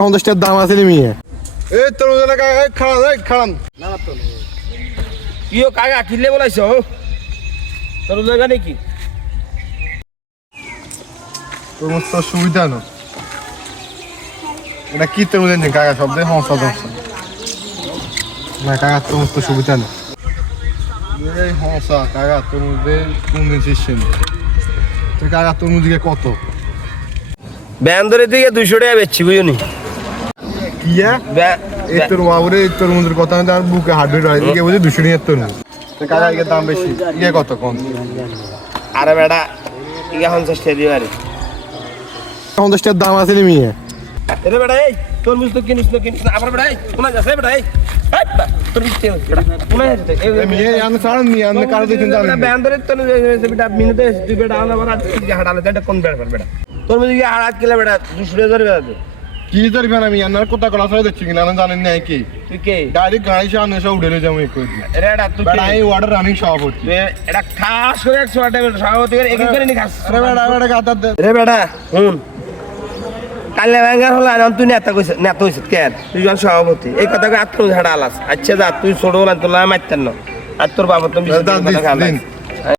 50 দাম আছে নি মিয়া এই তোর লাগা খাড়ান না তো কিও কাকা কিলে বলাইছো তোর জায়গা নাকি তোর মস্ত সুবিধা না এটা কি তোর মধ্যে কাকা শব্দ হংসা দংসা না কাকা তোর মস্ত সুবিধা না এই হংসা কাকা তোর মধ্যে কোন ডিসিশন তুই কাকা তোর মধ্যে কত ব্যান্দরে দিকে 200 টাকা বেচছি বুঝুনি কিয়া এই তোর বাবুরে তোর মধ্যে কথা না আর বুকে হার্ট রেট হয় কি বুঝি 200 নিয়ে তোর তো কাকা এর দাম বেশি ইয়ে কত কম আরে বেটা ইয়া 50 টাকা দিবারে 50 দাম আছে নি মিয়া এরে বেটা এই তোর মুজ তো কিনিস না আবার বেটা এই কোনা যাচ্ছে বেটা এই তোর মিষ্টি বেটা কোনা যাচ্ছে এই মিয়া আমি ছাড়ন মিয়া আমি কার দিন জানি ব্যান্দরে তোর বেটা মিনিটে তুই বেটা আনা বড় হাড়ালে এটা কোন বেটা তোর মুজ কি হাড়াত কিলা বেটা 200 টাকা বেটা কি ধরবে আমি আনার কথা কলা সবাই দেখছি কিনা না জানেন না কি তুই কে ডাইরেক্ট গাড়ি সামনে এসে উঠে যাবো এই কই এরে এটা তুই বেটা এই ওয়াটার রানিং সভাপতি এটা খাস করে 100 টাকা সভাপতি করে এক করে নি খাস আরে বেটা গাতা দে রে বেটা শুন কালে ব্যাঙ্গার হলো আর তুই নেতা হইছিস কেন তুই যখন সভাপতি এই কথা আত্ম ঝাড়া আলাস আচ্ছা যা তুই ছোট বলান তোলা মারতেন না আর তোর বাবা তুমি